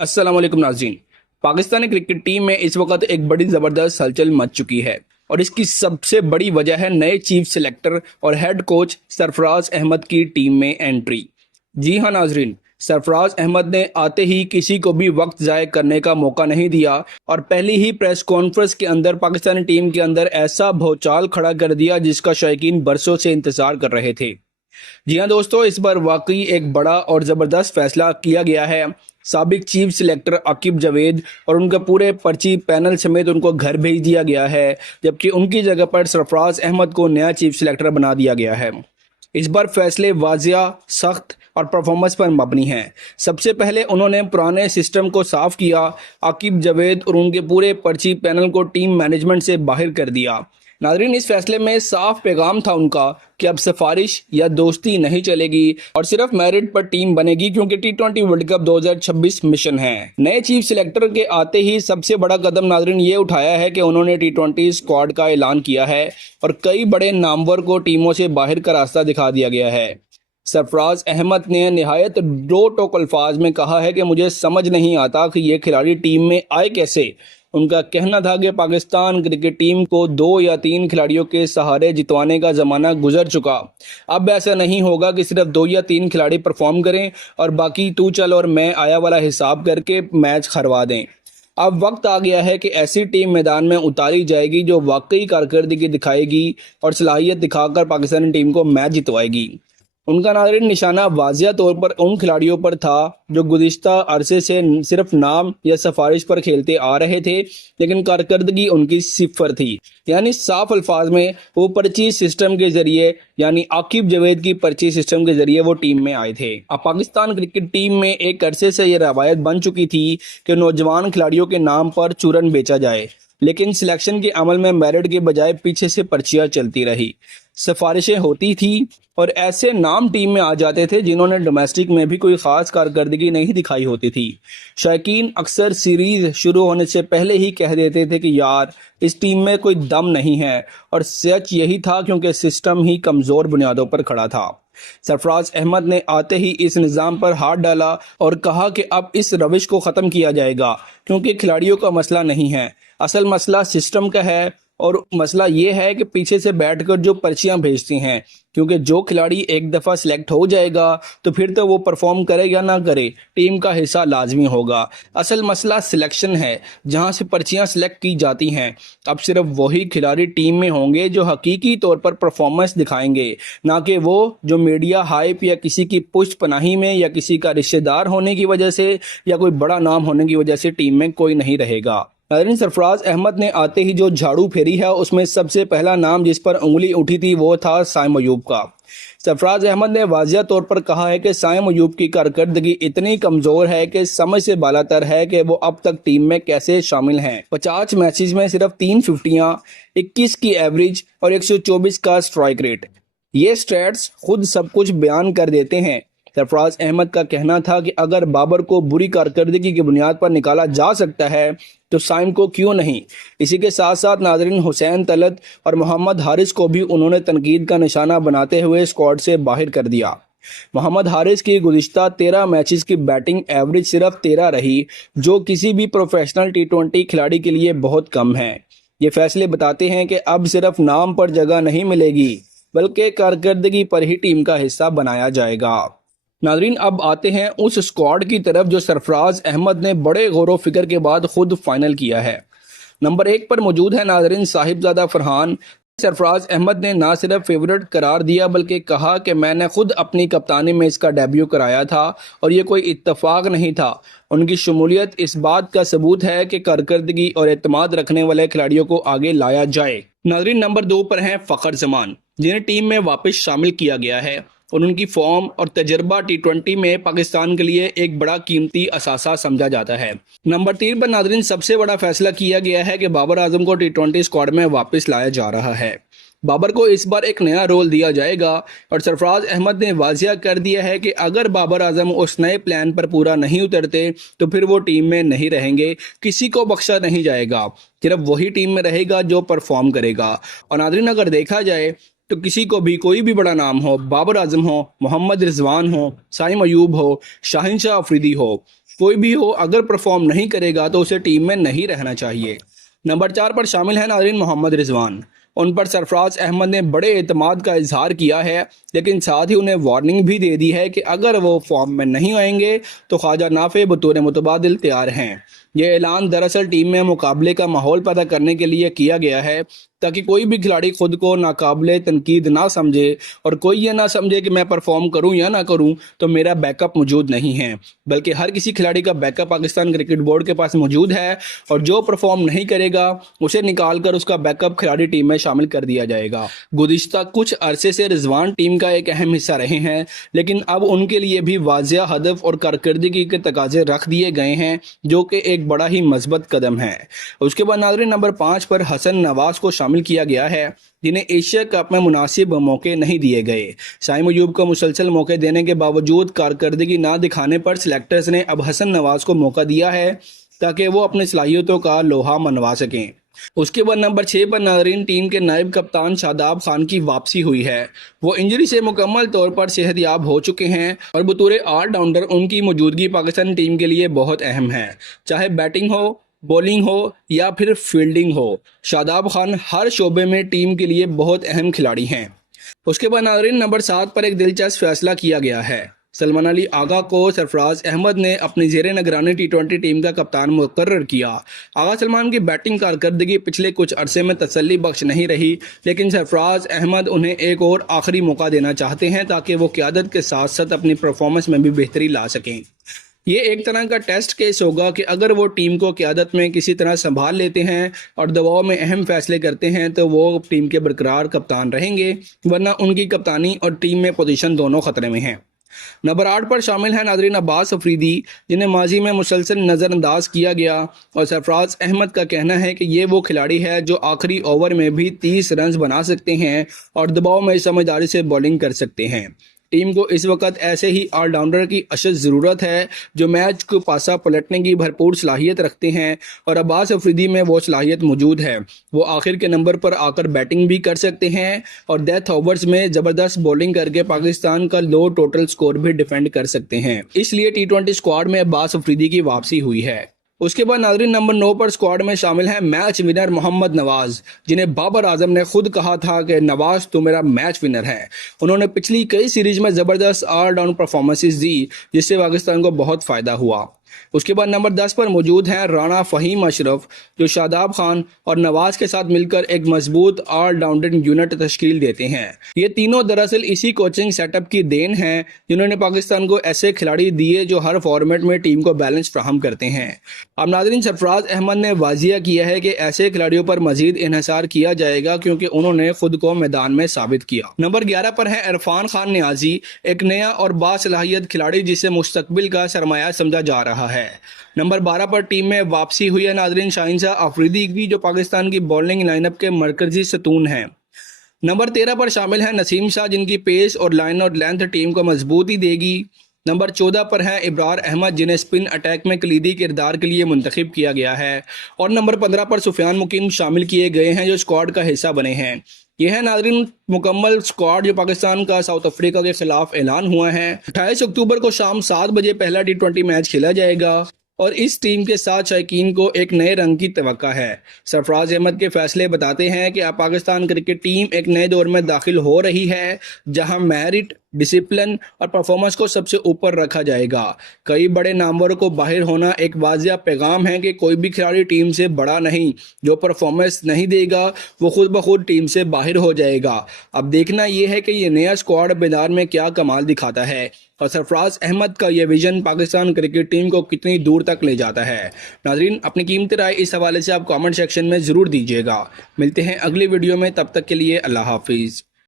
अस्सलाम वालेकुम नाज़रीन। पाकिस्तानी क्रिकेट टीम में इस वक्त एक बड़ी ज़बरदस्त हलचल मच चुकी है और इसकी सबसे बड़ी वजह है नए चीफ सिलेक्टर और हेड कोच सरफराज अहमद की टीम में एंट्री। जी हाँ नाज़रीन, सरफराज अहमद ने आते ही किसी को भी वक्त ज़ाय करने का मौका नहीं दिया और पहली ही प्रेस कॉन्फ्रेंस के अंदर पाकिस्तानी टीम के अंदर ऐसा भौचाल खड़ा कर दिया जिसका शौकीन बरसों से इंतज़ार कर रहे थे। जी हाँ दोस्तों, इस बार वाकई एक बड़ा और ज़बरदस्त फैसला किया गया है। साबिक चीफ सिलेक्टर आकिब जावेद और उनका पूरे पर्ची पैनल समेत उनको घर भेज दिया गया है, जबकि उनकी जगह पर सरफराज अहमद को नया चीफ सिलेक्टर बना दिया गया है। इस बार फैसले वाजिया, सख्त और परफॉर्मेंस पर मबनी हैं। सबसे पहले उन्होंने पुराने सिस्टम को साफ किया। आकिब जावेद और उनके पूरे पर्ची पैनल को टीम मैनेजमेंट से बाहर कर दिया। नाज़रीन, इस फैसले में साफ पैगाम था उनका कि अब सिफारिश या दोस्ती नहीं चलेगी और सिर्फ मेरिट पर टीम बनेगी, क्योंकि टी20 वर्ल्ड कप 2026 मिशन है। नए चीफ सिलेक्टर के आते ही सबसे बड़ा कदम नाज़रीन ये उठाया है कि उन्होंने टी20 स्क्वाड का ऐलान किया है और कई बड़े नामवर को टीमों से बाहर का रास्ता दिखा दिया गया है। सरफराज अहमद ने निहायत दो टोक अल्फाज में कहा है कि मुझे समझ नहीं आता कि ये खिलाड़ी टीम में आए कैसे। उनका कहना था कि पाकिस्तान क्रिकेट टीम को 2 या 3 खिलाड़ियों के सहारे जितवाने का ज़माना गुजर चुका। अब ऐसा नहीं होगा कि सिर्फ 2 या 3 खिलाड़ी परफॉर्म करें और बाकी तू चल और मैं आया वाला हिसाब करके मैच खरवा दें। अब वक्त आ गया है कि ऐसी टीम मैदान में उतारी जाएगी जो वाकई कारकर्दगी दिखाएगी और सलाहियत दिखाकर पाकिस्तानी टीम को मैच जितवाएगी। उनका नाज़रीन निशाना वाज़िया तौर पर उन खिलाड़ियों पर था जो गुज़िश्ता अरसे से सिर्फ नाम या सिफारिश पर खेलते आ रहे थे, लेकिन कारकर्दगी उनकी सिफर थी। यानी साफ अल्फाज में वो पर्ची सिस्टम के ज़रिए, यानी आकिब जावेद की पर्ची सिस्टम के ज़रिए वो टीम में आए थे। अब पाकिस्तान क्रिकेट टीम में एक अरसे से ये रवायत बन चुकी थी कि नौजवान खिलाड़ियों के नाम पर चूरन बेचा जाए, लेकिन सिलेक्शन के अमल में मेरिट के बजाय पीछे से पर्चियां चलती रही, सिफारिशें होती थी और ऐसे नाम टीम में आ जाते थे जिन्होंने डोमेस्टिक में भी कोई खास कारकर्दगी नहीं दिखाई होती थी। शौकीन अक्सर सीरीज शुरू होने से पहले ही कह देते थे कि यार इस टीम में कोई दम नहीं है, और सच यही था क्योंकि सिस्टम ही कमज़ोर बुनियादों पर खड़ा था। सरफराज अहमद ने आते ही इस निज़ाम पर हाथ डाला और कहा कि अब इस रविश को ख़त्म किया जाएगा, क्योंकि खिलाड़ियों का मसला नहीं है, असल मसला सिस्टम का है। और मसला ये है कि पीछे से बैठकर जो पर्चियां भेजती हैं, क्योंकि जो खिलाड़ी एक दफ़ा सिलेक्ट हो जाएगा तो फिर तो वो परफॉर्म करे या ना करे, टीम का हिस्सा लाजमी होगा। असल मसला सिलेक्शन है, जहां से पर्चियां सिलेक्ट की जाती हैं। अब सिर्फ वही खिलाड़ी टीम में होंगे जो हकीकी तौर पर परफॉर्मेंस दिखाएंगे, ना कि वो जो मीडिया हाइप या किसी की पुष्ट पनाही में या किसी का रिश्तेदार होने की वजह से या कोई बड़ा नाम होने की वजह से टीम में कोई नहीं रहेगा। नाज़रीन, सरफराज अहमद ने आते ही जो झाड़ू फेरी है उसमें सबसे पहला नाम जिस पर उंगली उठी थी वो था साइम अयूब का। सरफराज अहमद ने वाजिया तौर पर कहा है कि साइम अयूब की कारकर्दगी इतनी कमज़ोर है कि समझ से बालातर है कि वो अब तक टीम में कैसे शामिल हैं। 50 मैचेस में सिर्फ 3 फिफ्टियाँ, 21 की एवरेज और 124 का स्ट्राइक रेट, ये स्टैट्स खुद सब कुछ बयान कर देते हैं। सरफराज अहमद का कहना था कि अगर बाबर को बुरी कारकर्दगी की बुनियाद पर निकाला जा सकता है तो साइम को क्यों नहीं। इसी के साथ साथ नाज़रीन हुसैन तलत और मोहम्मद हारिस को भी उन्होंने तनकीद का निशाना बनाते हुए स्क्वाड से बाहर कर दिया। मोहम्मद हारिस की गुज़िश्ता 13 मैचेस की बैटिंग एवरेज सिर्फ 13 रही, जो किसी भी प्रोफेशनल टी20 खिलाड़ी के लिए बहुत कम है। ये फैसले बताते हैं कि अब सिर्फ नाम पर जगह नहीं मिलेगी, बल्कि कारकर्दगी पर ही टीम का हिस्सा बनाया जाएगा। नाज़रीन, अब आते हैं उस स्क्वाड की तरफ जो सरफराज अहमद ने बड़े गौर व फिक्र के बाद खुद फाइनल किया है। नंबर 1 पर मौजूद है नाज़रीन साहिबजादा फरहान। सरफराज अहमद ने ना सिर्फ फेवरेट करार दिया बल्कि कहा कि मैंने खुद अपनी कप्तानी में इसका डेब्यू कराया था और ये कोई इत्तेफाक नहीं था। उनकी शमूलियत इस बात का सबूत है कि कारकर्दगी और एतमाद रखने वाले खिलाड़ियों को आगे लाया जाए। नाज़रीन, नंबर 2 पर हैं फ़खर जमान, जिन्हें टीम में वापस शामिल किया गया है और उनकी फॉर्म और तजर्बा टी20 में पाकिस्तान के लिए एक बड़ा कीमती असासा समझा जाता है। नंबर 3 पर नाज़रीन सबसे बड़ा फैसला किया गया है कि बाबर आजम को टी20 स्क्वाड में वापस लाया जा रहा है। बाबर को इस बार एक नया रोल दिया जाएगा और सरफराज अहमद ने वाजिया कर दिया है कि अगर बाबर आजम उस नए प्लान पर पूरा नहीं उतरते तो फिर वो टीम में नहीं रहेंगे, किसी को बख्शा नहीं जाएगा, सिर्फ वही टीम में रहेगा जो परफॉर्म करेगा। और नाज़रीन, अगर देखा जाए तो किसी को भी कोई भी बड़ा नाम हो, बाबर आजम हो, मोहम्मद रिजवान हो, साइम अयूब हो, शाहिन शाह अफरीदी हो, कोई भी हो, अगर परफॉर्म नहीं करेगा तो उसे टीम में नहीं रहना चाहिए। नंबर 4 पर शामिल है नाज़रीन मोहम्मद रिजवान। उन पर सरफराज अहमद ने बड़े एतमाद का इजहार किया है, लेकिन साथ ही उन्हें वार्निंग भी दे दी है कि अगर वो फॉर्म में नहीं आएंगे तो ख्वाजा नाफे बतौर मुतबादिल तैयार हैं। यह ऐलान दरअसल टीम में मुकाबले का माहौल पैदा करने के लिए किया गया है, ताकि कोई भी खिलाड़ी खुद को नाकाबिले तनकीद ना समझे और कोई ये ना समझे कि मैं परफॉर्म करूं या ना करूं तो मेरा बैकअप मौजूद नहीं है, बल्कि हर किसी खिलाड़ी का बैकअप पाकिस्तान क्रिकेट बोर्ड के पास मौजूद है और जो परफॉर्म नहीं करेगा उसे निकाल कर उसका बैकअप खिलाड़ी टीम में शामिल कर दिया जाएगा। गुज़िश्ता कुछ अरसे से रिजवान टीम का एक अहम हिस्सा रहे हैं, लेकिन अब उनके लिए भी वाज़िया हदफ और कारकर्दगी के तकाजे रख दिए गए हैं, जो कि एक बड़ा ही मजबूत कदम है। उसके बाद नाज़रीन नंबर 5 पर हसन नवाज को शामिल किया गया है, जिन्हें एशिया कप में मुनासिब मौके नहीं दिए गए। साइम अयूब को मुसलसल मौके देने के बावजूद कारकर्दगी ना दिखाने पर सिलेक्टर्स ने अब हसन नवाज को मौका दिया है ताकि वो अपनी सलाहियतों का लोहा मनवा सकें। उसके बाद नंबर 6 पर नाज़रीन टीम के नायब कप्तान शादाब खान की वापसी हुई है। वो इंजरी से मुकम्मल तौर पर सेहतयाब हो चुके हैं और बतौर ऑलराउंडर उनकी मौजूदगी पाकिस्तान टीम के लिए बहुत अहम है, चाहे बैटिंग हो, बॉलिंग हो या फिर फील्डिंग हो। शादाब खान हर शोबे में टीम के लिए बहुत अहम खिलाड़ी हैं। उसके बाद नाज़रीन नंबर 7 पर एक दिलचस्प फैसला किया गया है। सलमान अली आगा को सरफराज अहमद ने अपनी ज़ेरे निगरानी T20 टीम का कप्तान मुकर्रर किया। आगा सलमान की बैटिंग कारकर्दगी पिछले कुछ अरसे में तसल्ली बख्श नहीं रही, लेकिन सरफराज अहमद उन्हें एक और आखिरी मौका देना चाहते हैं ताकि वो क़यादत के साथ साथ अपनी परफॉर्मेंस में भी बेहतरी ला सकें। ये एक तरह का टेस्ट केस होगा कि अगर वो टीम को क़यादत में किसी तरह संभाल लेते हैं और दबाव में अहम फैसले करते हैं तो वो टीम के बरकरार कप्तान रहेंगे, वरना उनकी कप्तानी और टीम में पोजीशन दोनों खतरे में हैं। नंबर 8 पर शामिल है नाज़रीन अब्बास अफरीदी, जिन्हें माजी में मुसलसल नज़रअंदाज किया गया और सरफराज अहमद का कहना है कि ये वो खिलाड़ी है जो आखिरी ओवर में भी 30 रन बना सकते हैं और दबाव में समझदारी से बॉलिंग कर सकते हैं। टीम को इस वक्त ऐसे ही ऑलराउंडर की अशद ज़रूरत है जो मैच को पासा पलटने की भरपूर सलाहियत रखते हैं और अब्बास अफरीदी में वो सलाहियत मौजूद है। वो आखिर के नंबर पर आकर बैटिंग भी कर सकते हैं और डेथ ओवर्स में ज़बरदस्त बॉलिंग करके पाकिस्तान का लो टोटल स्कोर भी डिफेंड कर सकते हैं। इसलिए T20 स्क्वाड में अब्बास अफरीदी की वापसी हुई है। उसके बाद नाज़रीन नंबर 9 पर स्क्वाड में शामिल है मैच विनर मोहम्मद नवाज, जिन्हें बाबर आजम ने खुद कहा था कि नवाज तो मेरा मैच विनर है। उन्होंने पिछली कई सीरीज में ज़बरदस्त ऑलराउंड परफॉर्मेंसेस दी, जिससे पाकिस्तान को बहुत फ़ायदा हुआ। उसके बाद नंबर 10 पर मौजूद हैं राना फ़हीम अशरफ, जो शादाब खान और नवाज के साथ मिलकर एक मजबूत ऑलराउंडिंग यूनिट तश्कील देते हैं। ये तीनों दरअसल इसी कोचिंग सेटअप की देन हैं, जिन्होंने पाकिस्तान को ऐसे खिलाड़ी दिए जो हर फॉर्मेट में टीम को बैलेंस फ्राहम करते हैं। अब नाज़रीन सरफराज अहमद ने वाजिया किया है कि ऐसे खिलाड़ियों पर मजीद इन्हिसार किया जाएगा, क्योंकि उन्होंने खुद को मैदान में साबित किया। नंबर 11 पर है इरफान खान नियाजी, एक नया और बासलाहियत खिलाड़ी जिसे मुस्तकबिल का सरमाया समझा जा रहा है। नंबर 12 पर टीम में वापसी हुई है नाज़रीन शाहिनशाह अफरीदी की, जो पाकिस्तान की बॉलिंग लाइनअप के मरकजी सतून हैं। नंबर 13 पर शामिल है नसीम शाह, जिनकी पेस और लाइन और लेंथ टीम को मजबूती देगी। नंबर 14 पर है इब्रार अहमद, जिन्हें स्पिन अटैक में कलीदी किरदार के लिए मुंतखब किया गया है। और नंबर 15 पर सुफियान मुकीम शामिल किए गए हैं, जो स्क्वाड का हिस्सा बने हैं। यह है नाज़रीन मुकम्मल स्क्वाड जो पाकिस्तान का साउथ अफ्रीका के खिलाफ ऐलान हुआ है। 28 अक्टूबर को शाम 7 बजे पहला T20 मैच खेला जाएगा और इस टीम के साथ शायकीन को एक नए रंग की तवक्का है। सरफराज अहमद के फैसले बताते हैं कि अब पाकिस्तान क्रिकेट टीम एक नए दौर में दाखिल हो रही है, जहां मेरिट, डिसिप्लिन और परफॉर्मेंस को सबसे ऊपर रखा जाएगा। कई बड़े नामवरों को बाहर होना एक वाज़िया पैगाम है कि कोई भी खिलाड़ी टीम से बड़ा नहीं। जो परफॉर्मेंस नहीं देगा वो खुद ब खुद टीम से बाहर हो जाएगा। अब देखना यह है कि ये नया स्क्वाड मैदान में क्या कमाल दिखाता है और सरफराज अहमद का यह विजन पाकिस्तान क्रिकेट टीम को कितनी दूर तक ले जाता है। नाज़रीन अपनी कीमती राय इस हवाले से आप कमेंट सेक्शन में ज़रूर दीजिएगा। मिलते हैं अगली वीडियो में, तब तक के लिए अल्लाह हाफिज़।